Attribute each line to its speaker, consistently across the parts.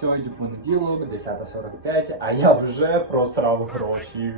Speaker 1: Сьогодні понеділок, 10.45, а я вже просрав гроші.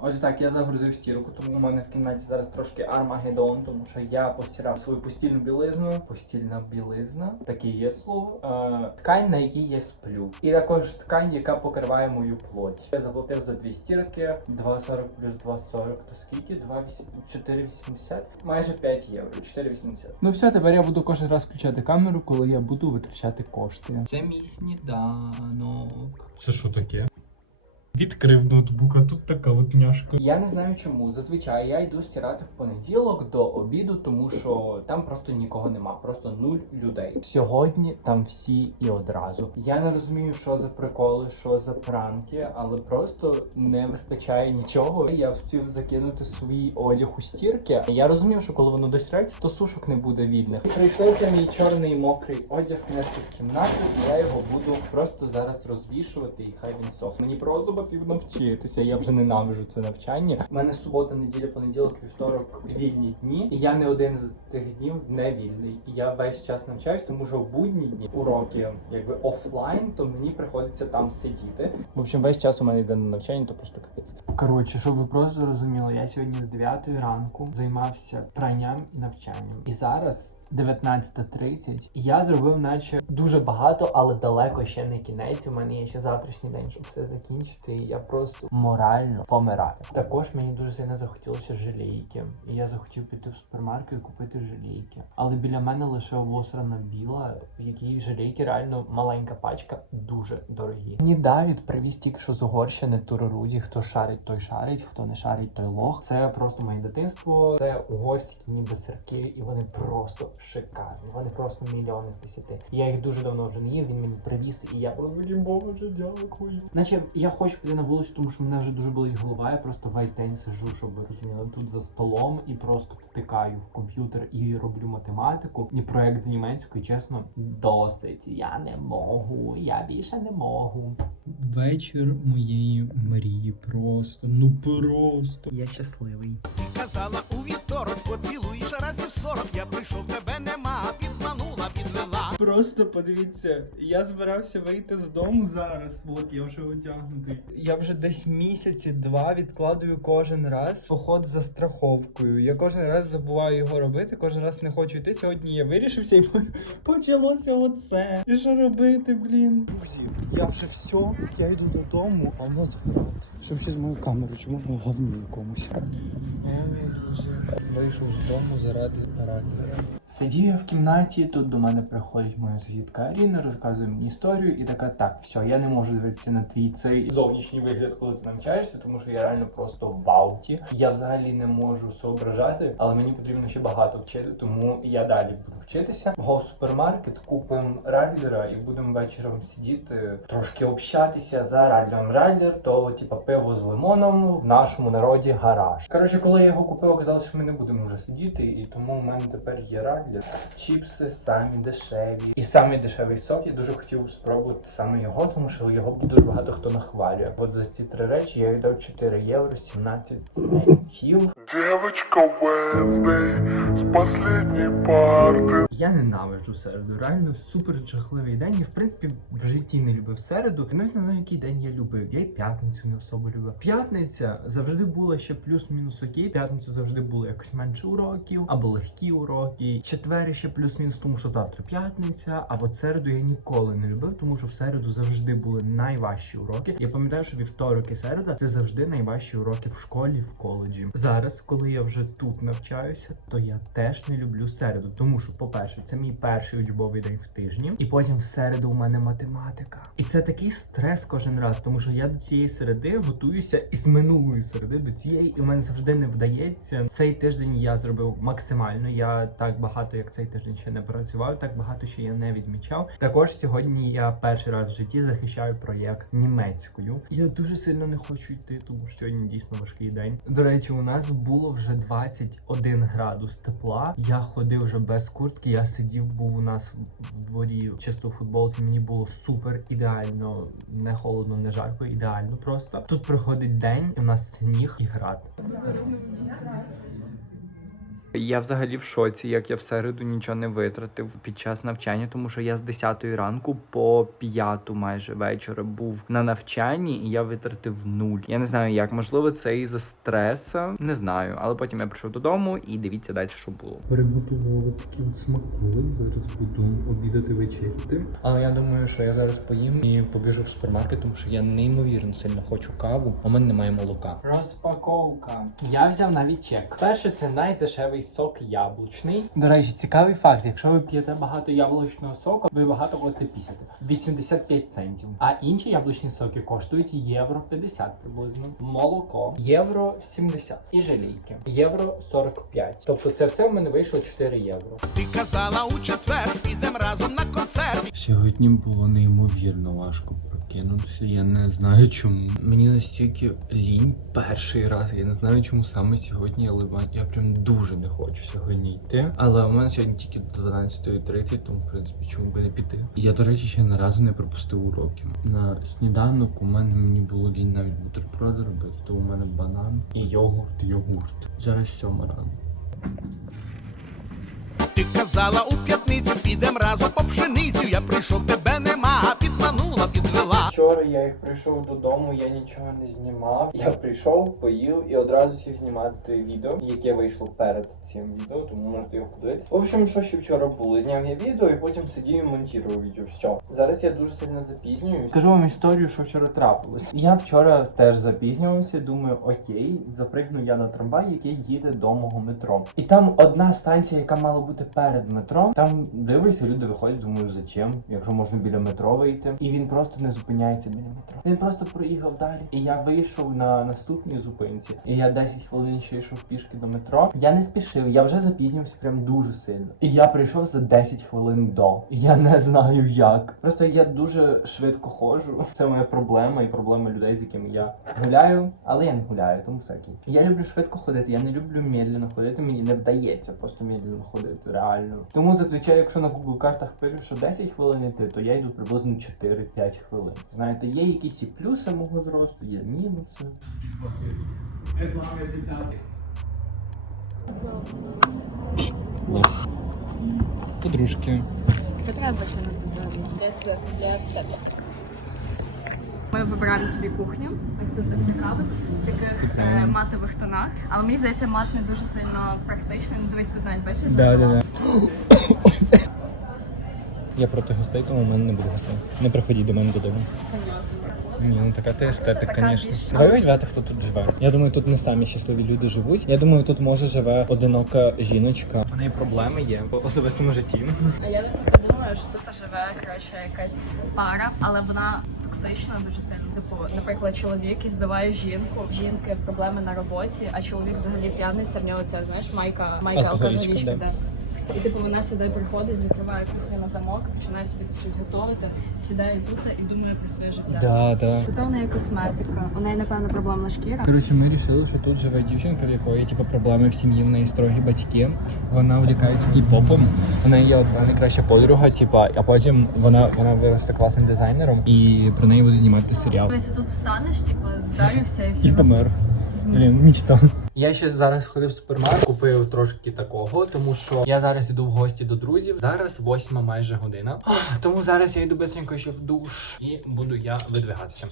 Speaker 1: Отже, так, я загрузив стірку, тому у мене в кімнаті зараз трошки армагеддон, тому що я постирав свою постільну білизну. Постільна білизна, таке є слово. Е, ткань, на якій я сплю. І також ткань, яка покриває мою плоть. Я заплатив за дві стірки, 2,40 плюс 2,40, то скільки? 4,80? Майже 5 євро, 4,80. Ну все, тепер я буду кожен раз включати камеру, коли я буду витрачати кошти. Це мій сніданок.
Speaker 2: Це що таке? Відкрив ноутбук, тут така от няшка.
Speaker 1: Я не знаю чому. Зазвичай я йду стирати в понеділок до обіду, тому що там просто нікого нема, просто нуль людей. Сьогодні там всі і одразу. Я не розумію, що за приколи, що за пранки, але просто не вистачає нічого. Я встиг закинути свій одяг у стірки. Я розумів, що коли воно достирається, то сушок не буде вільних. Прийшлося мій чорний мокрий одяг нести в кімнату, і я його буду просто зараз розвішувати, і хай він сохне. Мені просто потрібно вчитися. Я вже ненавижу це навчання. У мене субота, неділя, понеділок, вівторок вільні дні. Я не один з цих днів не вільний. Я весь час навчаюсь, тому що в будні дні уроки якби офлайн, то мені приходиться там сидіти. В общем, весь час у мене йде на навчання, то просто капець. Коротше, щоб ви просто розуміли, я сьогодні з 9 ранку займався пранням і навчанням. І зараз. 19.30. І Я зробив, наче дуже багато, але далеко ще не кінець. У мене є ще завтрашній день, щоб все закінчити. І я просто морально помираю. Також мені дуже сильно захотілося жалійки. І я захотів піти в супермаркет і купити жалійки. Але біля мене лише обосрана біла, в якій жалійки реально маленька пачка, дуже дорогі. Мені Давід привіз тільки що з Угорщини Туроруді. Хто шарить, той шарить, хто не шарить, той лох. Це просто моє дитинство. Це угорські ніби сирки, і вони просто шикарні. Вони просто мільйони з десяти. Я їх дуже давно вже не їв. Він мені привіз, і я просто такий, боже, дякую. Наче я хочу піти на вулицю, тому що мене вже дуже болить голова. Я просто весь день сижу, щоб ви розуміли, тут за столом і просто втикаю в комп'ютер і роблю математику. І проект з німецькою, чесно, досить. Я не можу. Я більше не можу.
Speaker 2: Вечір моєї мрії. Просто, ну просто.
Speaker 1: Я щасливий.
Speaker 3: Казала у вівторок, поцілуєш разів сорок, я прийшов, тебе нема, підманула, підвела.
Speaker 2: Просто подивіться, я збирався вийти з дому зараз. От я вже одягнутий. Я вже десь місяці два відкладую кожен раз поход за страховкою. Я кожен раз забуваю його робити, кожен раз не хочу йти. Сьогодні я вирішився і почалося оце. І що робити, блін? Друзі, я вже все, я йду додому, а воно закрито. Щоб ще з мою камеру, чому в говні якомусь. Вийшов з дому заради раді.
Speaker 1: Сидів я в кімнаті, тут до мене приходить моя сусідка Аріна, розказує мені історію, і така, так, все, я не можу дивитися на твій цей зовнішній вигляд, коли ти навчаєшся, тому що я реально просто в ауті. Я взагалі не можу соображати, але мені потрібно ще багато вчити, тому я далі буду вчитися. Го в супермаркет, купимо радлера і будемо вечором сидіти, трошки общатися за радлером. Радлер то типа пиво з лимоном в нашому народі гараж. Коротше, коли я його купив, оказалось, що ми не будемо вже сидіти, і тому в мене тепер є радлер. Чіпси самі дешеві. І самий дешевий сок я дуже хотів спробувати саме його, тому що його дуже багато хто нахвалює. От за ці три речі я віддав 4 євро 17 центів.
Speaker 4: Девочка Wednesday с последней парты.
Speaker 1: Я ненавиджу середу. Реально супер жахливий день. Я в принципі в житті не любив середу. Я навіть не знаю, який день я любив. Я й п'ятницю не особо любив. П'ятниця завжди була ще плюс-мінус окей. П'ятницю завжди було якось менше уроків або легкі уроки. Четвер ще плюс-мінус, тому що завтра п'ятниця. А от середу я ніколи не любив, тому що в середу завжди були найважчі уроки. Я пам'ятаю, що вівторок і середа це завжди найважчі уроки в школі, в коледжі. Зараз, коли я вже тут навчаюся, то я теж не люблю середу, тому що, по-перше, це мій перший учбовий день в тижні, і потім в середу у мене математика. І це такий стрес кожен раз, тому що я до цієї середи готуюся із минулої середи до цієї, і в мене завжди не вдається. Цей тиждень я зробив максимально. Я так багато, як цей тиждень ще не працював, так багато ще я не відмічав. Також сьогодні я перший раз в житті захищаю проєкт німецькою. Я дуже сильно не хочу йти, тому що сьогодні дійсно важкий день. До речі, у нас було вже 21 градус тепла. Я ходив вже без куртки. Я сидів, був у нас в дворі чисто в футболці. Мені було супер ідеально, не холодно, не жарко, ідеально просто. Тут приходить день, і у нас сніг і град.
Speaker 2: Я взагалі в шоці, як я в середу нічого не витратив під час навчання, тому що я з 10 ранку по 5 майже вечора був на навчанні, і я витратив нуль. Я не знаю як, можливо, це із за стреса, не знаю. Але потім я прийшов додому і дивіться далі, що було.
Speaker 1: Приготували такий от смаколик. Зараз буду обідати вечеряти. Але я думаю, що я зараз поїм і побіжу в супермаркет, тому що я неймовірно сильно хочу каву. У мене немає молока. Розпаковка. Я взяв навіть чек. Перше, це найдешевий сок яблучний. До речі, цікавий факт: якщо ви п'єте багато яблучного соку, ви багато будете пісяти. 85 центів. А інші яблучні соки коштують євро 50 приблизно. Молоко євро 70. І желійки євро 45. Тобто це все в мене вийшло 4 євро.
Speaker 3: Ти казала у четвер, підем разом на концерт.
Speaker 1: Сьогодні було неймовірно важко прокинутися. Я не знаю чому. Мені настільки лінь перший раз. Я не знаю, чому саме сьогодні, але я прям дуже не хочу сьогодні йти. Але у мене сьогодні тільки до 12.30, тому в принципі чому би не піти. Я, до речі, ще ні разу не пропустив уроків. На сніданок у мене мені було лінь навіть бутерброди робити, то у мене банан і йогурт, йогурт. Зараз сьома рано.
Speaker 3: Ти казала у п'ятницю, підем разом по пшеницю. Я прийшов, тебе нема, підманула, підвела.
Speaker 1: Вчора я як прийшов додому, я нічого не знімав. Я прийшов, поїв і одразу сів знімати відео, яке вийшло перед цим відео, тому можете його подивитися. В общем, що ще вчора було? Зняв я відео і потім сидів і монтував відео. Все. Зараз я дуже сильно запізнююсь. Скажу вам історію, що вчора трапилось. Я вчора теж запізнювався. Думаю, окей, запригну я на трамвай, який їде до мого метро. І там одна станція, яка мала бути перед метро. Там дивишся, люди виходять, думаю, зачем, якщо можна біля метро вийти. І він просто не зупиняється біля метро. Він просто проїхав далі. І я вийшов на наступній зупинці. І я 10 хвилин ще йшов пішки до метро. Я не спішив, я вже запізнювався прям дуже сильно. І я прийшов за 10 хвилин до. Я не знаю як. Просто я дуже швидко ходжу. Це моя проблема і проблема людей, з якими я гуляю, але я не гуляю, тому все окей. Я люблю швидко ходити, я не люблю медленно ходити. Мені не вдається просто медленно ходити, реально. Тому зазвичай, якщо на Google картах пише, що 10 хвилин йти, то я йду приблизно 4-5 хвилин. Знаєте, є якісь і плюси мого зросту, є мінуси. Подружки.
Speaker 5: Це треба ще не для. Ми вибираємо собі кухню. Ось тут ось така в таких е, матових тонах. Але мені здається, мат не дуже сильно практичний. Ну, Дивись, тут навіть бачиш.
Speaker 1: Да, да, да. Я проти гостей, тому в мене не буде гостей. Не приходіть до мене додому. Ні, ну така ти естетик, звісно. Давай уявляти, хто тут живе. Я думаю, тут не самі щасливі люди живуть. Я думаю, тут може живе одинока жіночка. У неї проблеми є в особистому житті.
Speaker 5: А я так думаю, що тут живе коротше якась пара, але вона токсична дуже сильно. Типу, наприклад, чоловік і збиває жінку, жінки проблеми на роботі, а чоловік взагалі п'яниця, в нього ця знаєш майка, майка
Speaker 1: Алкоголічка,
Speaker 5: алкоголічка.
Speaker 1: да.
Speaker 5: І типу вона сюди приходить, закриває кухню на замок, починає собі тут щось готувати, сідає тут і думає про своє життя.
Speaker 1: Да, да.
Speaker 5: Тут у неї косметика, у неї напевно проблемна шкіра.
Speaker 1: Коротше, ми вирішили, що тут живе дівчинка, в якої типу, проблеми в сім'ї, в неї строгі батьки. Вона увлікається кей-попом. У неї є одна найкраща подруга, типа, а потім вона, вона виросте класним дизайнером і про неї буде знімати серіал.
Speaker 5: Тобто тут встанеш, типу, вдарився і все.
Speaker 1: І помер. Блін, мічта. Я ще зараз ходив в супермаркет, купив трошки такого, тому що я зараз іду в гості до друзів. Зараз восьма майже година. Тому зараз я йду без ще в душ і буду я видвигатися.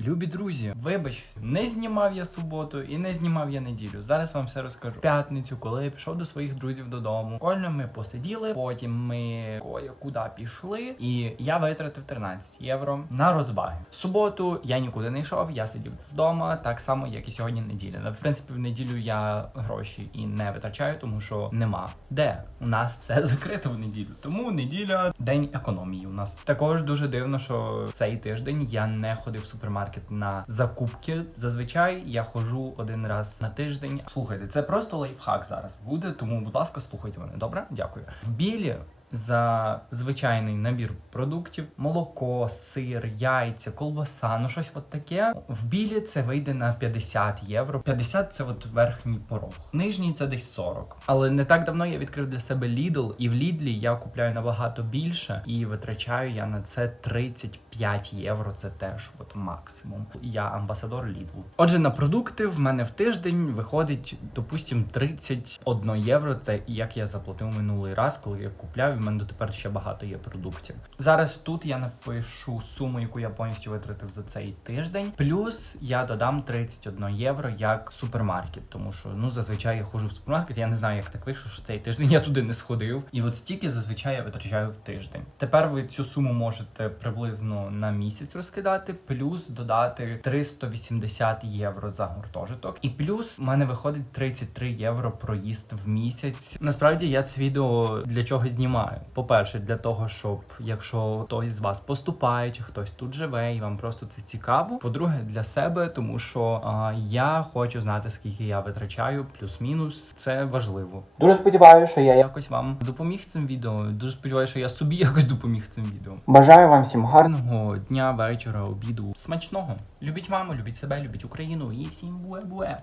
Speaker 1: Любі друзі, вибач, не знімав я суботу і не знімав я неділю. Зараз вам все розкажу. П'ятницю, коли я пішов до своїх друзів додому, кольно ми посиділи, потім ми кое куди пішли, і я витратив 13 євро на розваги. Суботу я нікуди не йшов, я сидів вдома, так само як і сьогодні неділя. В принципі, в неділю я гроші і не витрачаю, тому що нема де. У нас все закрито в неділю. Тому неділя день економії. У нас також дуже дивно, що цей тиждень я не ходив в супермаркет на закупки. Зазвичай я ходжу один раз на тиждень. Слухайте, це просто лайфхак зараз буде. Тому, будь ласка, слухайте мене. Добре, дякую. В білі за звичайний набір продуктів: молоко, сир, яйця, колбаса, ну щось от таке. В білі це вийде на 50 євро. 50 це от верхній порог. Нижній це десь 40. Але не так давно я відкрив для себе Lidl, і в Лідлі я купляю набагато більше і витрачаю я на це 35 євро. Це теж от максимум. Я амбасадор Lidl. Отже, на продукти в мене в тиждень виходить, допустим, 31 євро. Це як я заплатив минулий раз, коли я купляв. Мене дотепер ще багато є продуктів. Зараз тут я напишу суму, яку я повністю витратив за цей тиждень. Плюс я додам 31 євро як супермаркет, тому що ну зазвичай я ходжу в супермаркет. Я не знаю, як так вийшло, що цей тиждень я туди не сходив. І от стільки зазвичай я витрачаю в тиждень. Тепер ви цю суму можете приблизно на місяць розкидати, плюс додати 380 євро за гуртожиток. І плюс в мене виходить 33 євро проїзд в місяць. Насправді я це відео для чого знімаю. По-перше, для того, щоб якщо хтось з вас поступає, чи хтось тут живе, і вам просто це цікаво. По-друге, для себе, тому що а, я хочу знати, скільки я витрачаю, плюс-мінус. Це важливо. Дуже сподіваюся, що я якось вам допоміг цим відео. Дуже сподіваюся, що я собі якось допоміг цим відео. Бажаю вам всім гарного дня, вечора, обіду. Смачного. Любіть маму, любіть себе, любіть Україну і всім буе-буе.